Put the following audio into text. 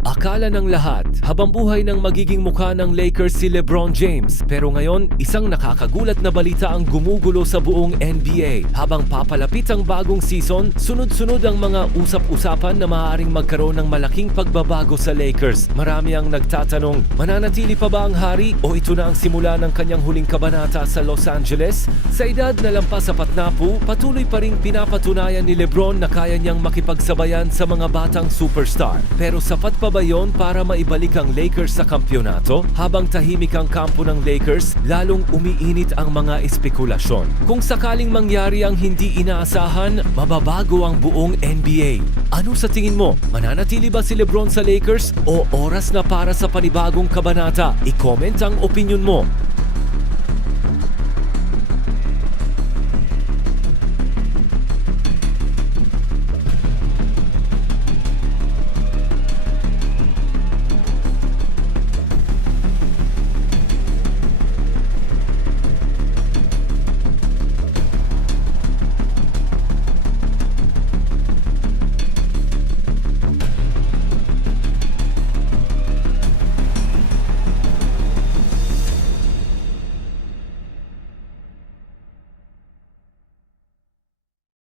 Akala ng lahat, habang buhay nang magiging mukha ng Lakers si LeBron James. Pero ngayon, isang nakakagulat na balita ang gumugulo sa buong NBA. Habang papalapit ang bagong season, sunod-sunod ang mga usap-usapan na maaaring magkaroon ng malaking pagbabago sa Lakers. Marami ang nagtatanong, mananatili pa ba ang hari o ito na ang simula ng kanyang huling kabanata sa Los Angeles? Sa edad na lampas sa patnapu, patuloy pa ring pinapatunayan ni LeBron na kaya niyang makipagsabayan sa mga batang superstar. Pero sapat pa ba yon para maibalik ang Lakers sa kampyonato? Habang tahimik ang kampo ng Lakers, lalong umiinit ang mga espekulasyon. Kung sakaling mangyari ang hindi inaasahan, mababago ang buong NBA. Ano sa tingin mo? Mananatili ba si LeBron sa Lakers o oras na para sa panibagong kabanata? I-comment ang opinion mo.